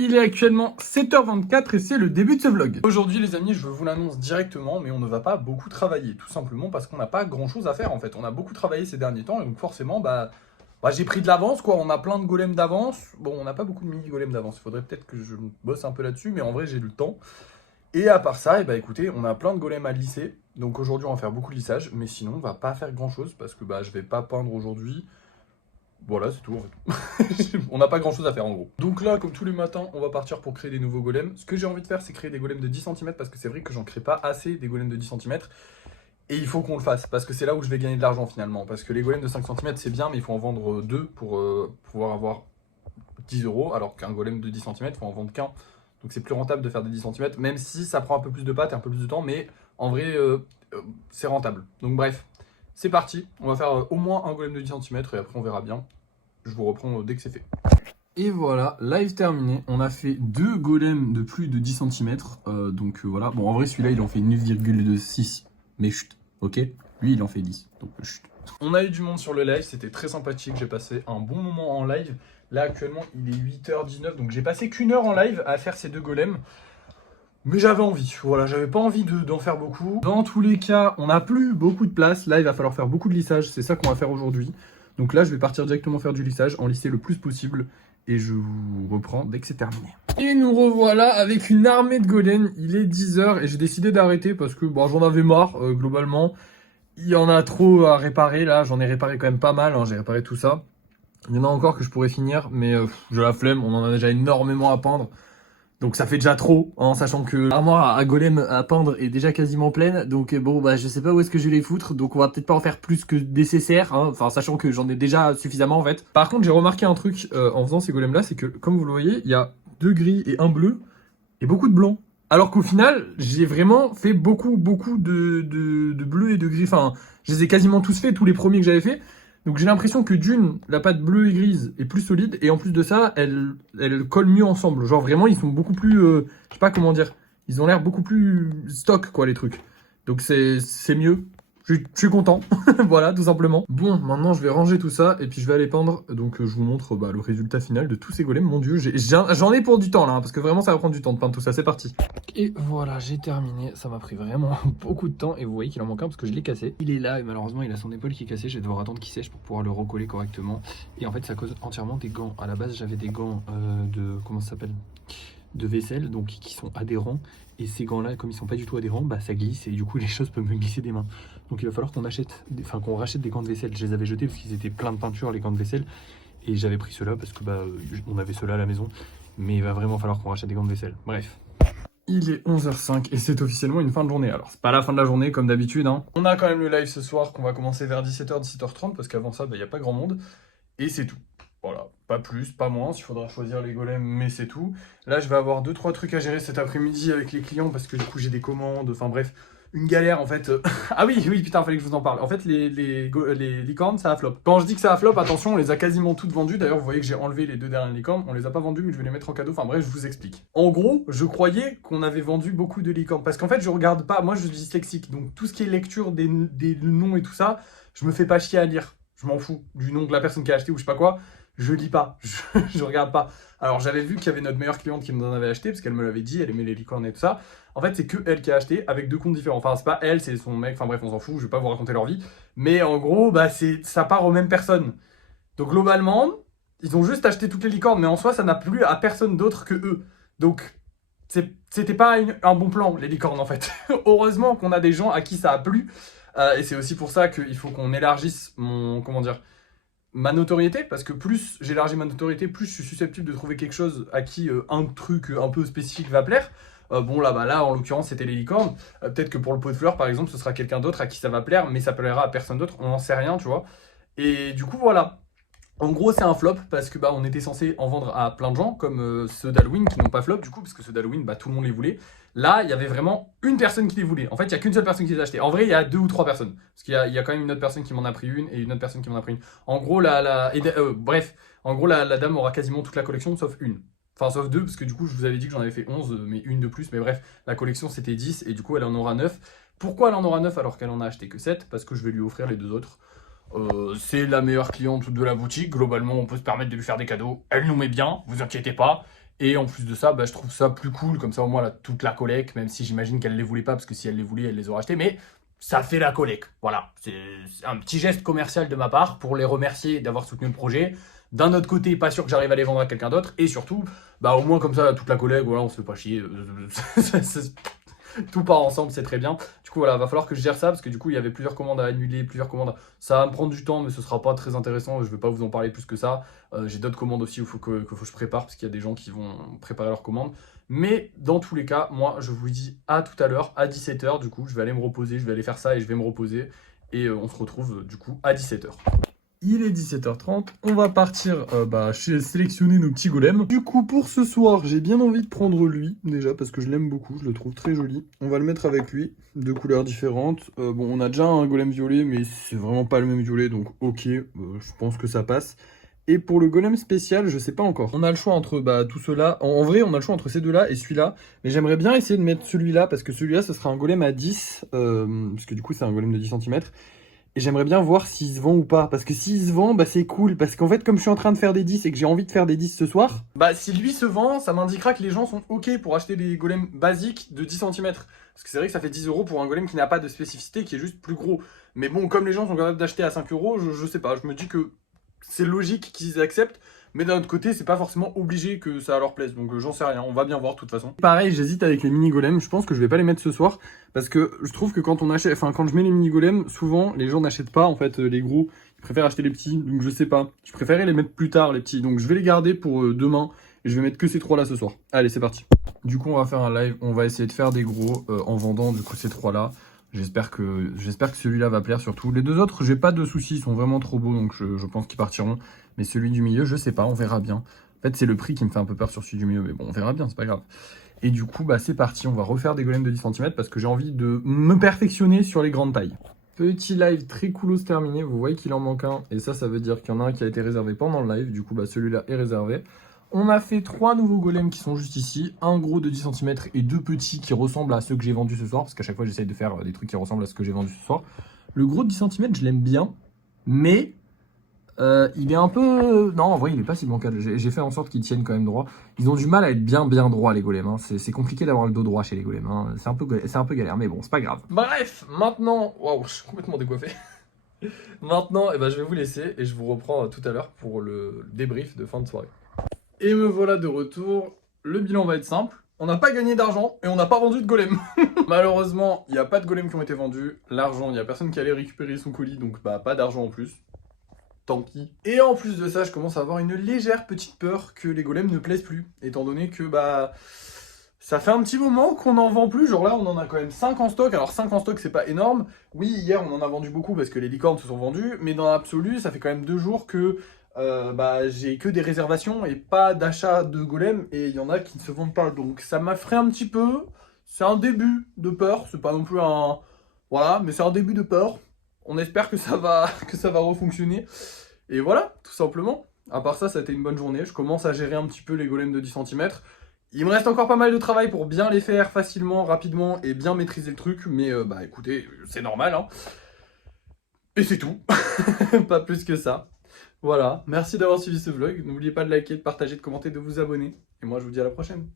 Il est actuellement 7h24 et c'est le début de ce vlog. Aujourd'hui les amis, je vous l'annonce directement, mais on ne va pas beaucoup travailler, tout simplement parce qu'on n'a pas grand chose à faire en fait. On a beaucoup travaillé ces derniers temps et donc forcément j'ai pris de l'avance quoi, on a plein de golems d'avance. Bon, on n'a pas beaucoup de mini golems d'avance, il faudrait peut-être que je bosse un peu là-dessus, mais en vrai j'ai le temps. Et à part ça, écoutez, on a plein de golems à lisser, donc aujourd'hui on va faire beaucoup de lissage, mais sinon on va pas faire grand chose parce que je vais pas peindre aujourd'hui. Voilà, c'est tout en fait. On n'a pas grand chose à faire en gros. Donc là, comme tous les matins, on va partir pour créer des nouveaux golems. Ce que j'ai envie de faire, c'est créer des golems de 10 cm parce que c'est vrai que j'en crée pas assez des golems de 10 cm. Et il faut qu'on le fasse parce que c'est là où je vais gagner de l'argent finalement. Parce que les golems de 5 cm c'est bien, mais il faut en vendre 2 pour pouvoir avoir 10 €. Alors qu'un golem de 10 cm, il faut en vendre qu'un. Donc c'est plus rentable de faire des 10 cm, même si ça prend un peu plus de pâte et un peu plus de temps. Mais en vrai, c'est rentable. Donc bref, c'est parti. On va faire au moins un golem de 10 cm et après on verra bien. Je vous reprends dès que c'est fait. Et voilà, live terminé. On a fait deux golems de plus de 10 cm. Voilà. Bon, en vrai, celui-là, il en fait 9,6. Mais chut, ok. Lui, il en fait 10. Donc chut. On a eu du monde sur le live. C'était très sympathique. J'ai passé un bon moment en live. Là, actuellement, il est 8h19. Donc j'ai passé qu'1 heure en live à faire ces deux golems. Mais j'avais envie, voilà, j'avais pas envie d'en faire beaucoup. Dans tous les cas, on n'a plus beaucoup de place. Là, il va falloir faire beaucoup de lissage. C'est ça qu'on va faire aujourd'hui. Donc là, je vais partir directement faire du lissage, en lisser le plus possible. Et je vous reprends dès que c'est terminé. Et nous revoilà avec une armée de golems. Il est 10h et j'ai décidé d'arrêter parce que j'en avais marre, globalement. Il y en a trop à réparer, là. J'en ai réparé quand même pas mal, hein. J'ai réparé tout ça. Il y en a encore que je pourrais finir, mais j'ai la flemme. On en a déjà énormément à peindre. Donc ça fait déjà trop, en sachant que l'armoire à golem à peindre est déjà quasiment pleine. Donc je sais pas où est-ce que je vais les foutre. Donc on va peut-être pas en faire plus que nécessaire, hein. Enfin, sachant que j'en ai déjà suffisamment en fait. Par contre, j'ai remarqué un truc en faisant ces golems là, c'est que comme vous le voyez, il y a 2 gris et un bleu et beaucoup de blanc. Alors qu'au final, j'ai vraiment fait beaucoup de bleu et de gris. Enfin, je les ai quasiment tous fait, tous les premiers que j'avais fait. Donc j'ai l'impression que d'une, la pâte bleue et grise est plus solide, et en plus de ça, elle colle mieux ensemble. Genre vraiment, ils sont beaucoup plus, je sais pas comment dire, ils ont l'air beaucoup plus stock quoi les trucs. Donc c'est mieux. Je suis content, voilà, tout simplement. Bon, maintenant je vais ranger tout ça, et puis je vais aller peindre. Donc je vous montre le résultat final de tous ces golems. Mon dieu, j'en ai pour du temps là, hein, parce que vraiment ça va prendre du temps de peindre tout ça, c'est parti. Et voilà, j'ai terminé, ça m'a pris vraiment beaucoup de temps, et vous voyez qu'il en manque un parce que je l'ai cassé. Il est là, et malheureusement il a son épaule qui est cassée, je vais devoir attendre qu'il sèche pour pouvoir le recoller correctement. Et en fait ça cause entièrement des gants. À la base j'avais des gants comment ça s'appelle, de vaisselle, donc qui sont adhérents, et ces gants là comme ils sont pas du tout adhérents, ça glisse et du coup les choses peuvent me glisser des mains. Donc il va falloir qu'on qu'on rachète des gants de vaisselle. Je les avais jetés parce qu'ils étaient pleins de peinture, les gants de vaisselle, et j'avais pris ceux-là parce que on avait ceux-là à la maison, mais il va vraiment falloir qu'on rachète des gants de vaisselle. Bref. Il est 11h05 et c'est officiellement une fin de journée. Alors c'est pas la fin de la journée comme d'habitude, hein. On a quand même le live ce soir qu'on va commencer vers 17h, 17h30 parce qu'avant ça, il n'y a pas grand monde. Et c'est tout. Voilà, pas plus, pas moins, il faudra choisir les golems, mais c'est tout. Là, je vais avoir 2-3 trucs à gérer cet après-midi avec les clients, parce que du coup, j'ai des commandes, enfin bref, une galère en fait. Ah oui, putain, fallait que je vous en parle. En fait, les licornes, ça a flop. Quand je dis que ça a flop, attention, on les a quasiment toutes vendues. D'ailleurs, vous voyez que j'ai enlevé les 2 dernières licornes, on les a pas vendues, mais je vais les mettre en cadeau. Enfin bref, je vous explique. En gros, je croyais qu'on avait vendu beaucoup de licornes, parce qu'en fait, je regarde pas, moi je suis dyslexique, donc tout ce qui est lecture des noms et tout ça, je me fais pas chier à lire. Je m'en fous du nom de la personne qui a acheté ou je sais pas quoi. Je lis pas, je regarde pas. Alors j'avais vu qu'il y avait notre meilleure cliente qui nous en avait acheté, parce qu'elle me l'avait dit, elle aimait les licornes et tout ça. En fait, c'est que elle qui a acheté, avec 2 comptes différents. Enfin, c'est pas elle, c'est son mec, enfin bref, on s'en fout, je vais pas vous raconter leur vie. Mais en gros, ça part aux mêmes personnes. Donc globalement, ils ont juste acheté toutes les licornes, mais en soi, ça n'a plu à personne d'autre que eux. Donc, c'était pas un bon plan, les licornes, en fait. Heureusement qu'on a des gens à qui ça a plu. Et c'est aussi pour ça qu'il faut qu'on élargisse ma notoriété, parce que plus j'élargis ma notoriété, plus je suis susceptible de trouver quelque chose à qui un truc un peu spécifique va plaire. Là en l'occurrence c'était les licornes. Peut-être que pour le pot de fleurs par exemple ce sera quelqu'un d'autre à qui ça va plaire, mais ça plaira à personne d'autre, on n'en sait rien, tu vois. Et du coup voilà. En gros, c'est un flop parce que on était censé en vendre à plein de gens, comme ceux d'Halloween qui n'ont pas flop du coup, parce que ceux d'Halloween, tout le monde les voulait. Là, il y avait vraiment une personne qui les voulait. En fait, il n'y a qu'une seule personne qui les a achetés. En vrai, il y a 2 ou 3 personnes. Parce qu'il y a quand même une autre personne qui m'en a pris une et une autre personne qui m'en a pris une. En gros, la dame aura quasiment toute la collection sauf une. Enfin, sauf 2, parce que du coup, je vous avais dit que j'en avais fait 11, mais une de plus. Mais bref, la collection c'était 10 et du coup, elle en aura 9. Pourquoi elle en aura 9 alors qu'elle en a acheté que 7? Parce que je vais lui offrir les 2 autres. C'est la meilleure cliente de la boutique. Globalement, on peut se permettre de lui faire des cadeaux. Elle nous met bien, vous inquiétez pas. Et en plus de ça, bah, je trouve ça plus cool, comme ça au moins là, toute la collecte, même si j'imagine qu'elle les voulait pas, parce que si elle les voulait, elle les aurait achetés, mais ça fait la collecte. Voilà, c'est un petit geste commercial de ma part pour les remercier d'avoir soutenu le projet. D'un autre côté, pas sûr que j'arrive à les vendre à quelqu'un d'autre, et surtout, bah au moins comme ça, toute la collecte, voilà, on se fait pas chier. Tout part ensemble, c'est très bien. Du coup, voilà, va falloir que je gère ça parce que du coup, il y avait plusieurs commandes à annuler, plusieurs commandes. Ça va me prendre du temps, mais ce sera pas très intéressant. Je vais pas vous en parler plus que ça. J'ai d'autres commandes aussi où il faut que je prépare parce qu'il y a des gens qui vont préparer leurs commandes. Mais dans tous les cas, moi, je vous dis à tout à l'heure, à 17h. Du coup, je vais aller me reposer, je vais aller faire ça et je vais me reposer. Et on se retrouve du coup à 17h. Il est 17h30, on va partir sélectionner nos petits golems. Du coup, pour ce soir, j'ai bien envie de prendre lui, déjà, parce que je l'aime beaucoup, je le trouve très joli. On va le mettre avec lui, de couleurs différentes. Bon, on a déjà un golem violet, mais c'est vraiment pas le même violet, donc ok, je pense que ça passe. Et pour le golem spécial, je sais pas encore. On a le choix entre tout cela. En vrai, on a le choix entre ces deux-là et celui-là. Mais j'aimerais bien essayer de mettre celui-là, parce que celui-là, ce sera un golem à 10, parce que du coup, c'est un golem de 10 cm. Et j'aimerais bien voir s'il se vend ou pas. Parce que s'il se vend, bah c'est cool. Parce qu'en fait, comme je suis en train de faire des 10 et que j'ai envie de faire des 10 ce soir, bah si lui se vend, ça m'indiquera que les gens sont ok pour acheter des golems basiques de 10 cm. Parce que c'est vrai que ça fait 10 € pour un golem qui n'a pas de spécificité, qui est juste plus gros. Mais bon, comme les gens sont capables d'acheter à 5 €, je sais pas. Je me dis que c'est logique qu'ils acceptent. Mais d'un autre côté, c'est pas forcément obligé que ça leur plaise. Donc j'en sais rien, on va bien voir de toute façon. Pareil, j'hésite avec les mini golems. Je pense que je vais pas les mettre ce soir. Parce que je trouve que quand on achète, enfin quand je mets les mini golems, souvent les gens n'achètent pas en fait les gros. Ils préfèrent acheter les petits. Donc je sais pas. Je préférais les mettre plus tard les petits. Donc je vais les garder pour demain. Et je vais mettre que ces trois là ce soir. Allez, c'est parti. Du coup, on va faire un live. On va essayer de faire des gros en vendant du coup ces trois là. J'espère que celui-là va plaire surtout. Les deux autres, j'ai pas de soucis, ils sont vraiment trop beaux, donc je pense qu'ils partiront. Mais celui du milieu, je sais pas, on verra bien. En fait, c'est le prix qui me fait un peu peur sur celui du milieu, mais bon, on verra bien, c'est pas grave. Et du coup, bah c'est parti, on va refaire des golems de 10 cm parce que j'ai envie de me perfectionner sur les grandes tailles. Petit live très coolos terminé, vous voyez qu'il en manque un. Et ça veut dire qu'il y en a un qui a été réservé pendant le live, du coup, bah celui-là est réservé. On a fait 3 nouveaux golems qui sont juste ici, un gros de 10 cm et 2 petits qui ressemblent à ceux que j'ai vendus ce soir, parce qu'à chaque fois j'essaye de faire des trucs qui ressemblent à ce que j'ai vendu ce soir. Le gros de 10 cm, je l'aime bien, mais il est un peu... Non, en vrai, il est pas si bancal, j'ai fait en sorte qu'ils tiennent quand même droit. Ils ont du mal à être bien droit les golems, hein. C'est compliqué d'avoir le dos droit chez les golems, hein. C'est un peu galère, mais bon, c'est pas grave. Bref, maintenant... Waouh, je suis complètement décoiffé. Maintenant, je vais vous laisser et je vous reprends tout à l'heure pour le débrief de fin de soirée. Et me voilà de retour. Le bilan va être simple. On n'a pas gagné d'argent et on n'a pas vendu de golem. Malheureusement, il n'y a pas de golem qui ont été vendus. L'argent, il n'y a personne qui allait récupérer son colis, donc pas d'argent en plus. Tant pis. Et en plus de ça, je commence à avoir une légère petite peur que les golems ne plaisent plus. Étant donné que ça fait un petit moment qu'on n'en vend plus. Genre là, on en a quand même 5 en stock. Alors 5 en stock, c'est pas énorme. Oui, hier, on en a vendu beaucoup parce que les licornes se sont vendues. Mais dans l'absolu, ça fait quand même 2 jours que j'ai que des réservations et pas d'achat de golem. Et il y en a qui ne se vendent pas. Donc ça m'effraie un petit peu. C'est un début de peur. C'est pas non plus un... Voilà, mais c'est un début de peur. On espère que ça va refonctionner. Et voilà, tout simplement. À part ça, ça a été une bonne journée. Je commence à gérer un petit peu les golems de 10 cm. Il me reste encore pas mal de travail pour bien les faire facilement, rapidement et bien maîtriser le truc. Mais écoutez, c'est normal, hein. Et c'est tout. Pas plus que ça. Voilà, merci d'avoir suivi ce vlog. N'oubliez pas de liker, de partager, de commenter, de vous abonner. Et moi, je vous dis à la prochaine.